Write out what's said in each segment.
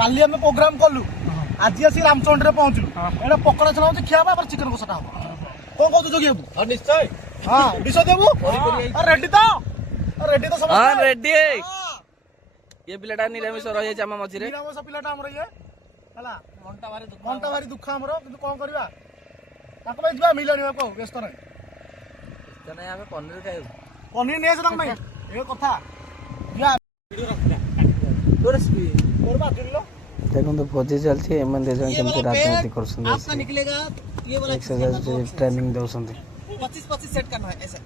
काली आम प्रोग्राम कलु आज आसी रामचंद्र रे पहुंचलु एटा पकड़ा छना होची खियाबा पर चिकन कसाटा हो कोन कहू जोगी बाबू हां निश्चय हां विषय देबू रेडी तो सब हां रेडी ये पिलाटा निरामिष रही जाय आमा मझिरे निरामिष पिलाटा हमर ये हला घंटा भारी दुख हमर किंतु कोन करबा ताको भाई दिबा मिलनी को व्यस्त नै तने हमें पनीर खाइबो पनीर नै से तम ए कथा या वीडियो रखला तोर बात दिलो देखो तो भोजी चलती है मन देजन केमती राजनीति करछन आपका निकलेगा ये वाला एक्सरसाइज ट्रेनिंग देउछन 25 सेट करना है ऐसे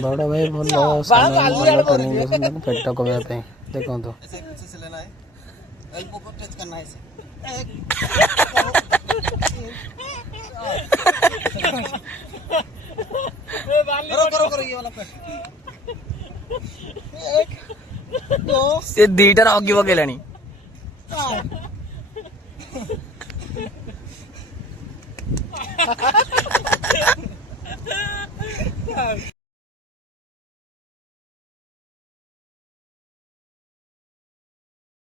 बड़ा भाई बोल ट्रेनिंग देउछन पेट कमे पे देखो तो ऐसे से लेना है एल्बो को टच करना है ऐसे करो ये वाला पेट एक दो से दीटर हगी बकेलानी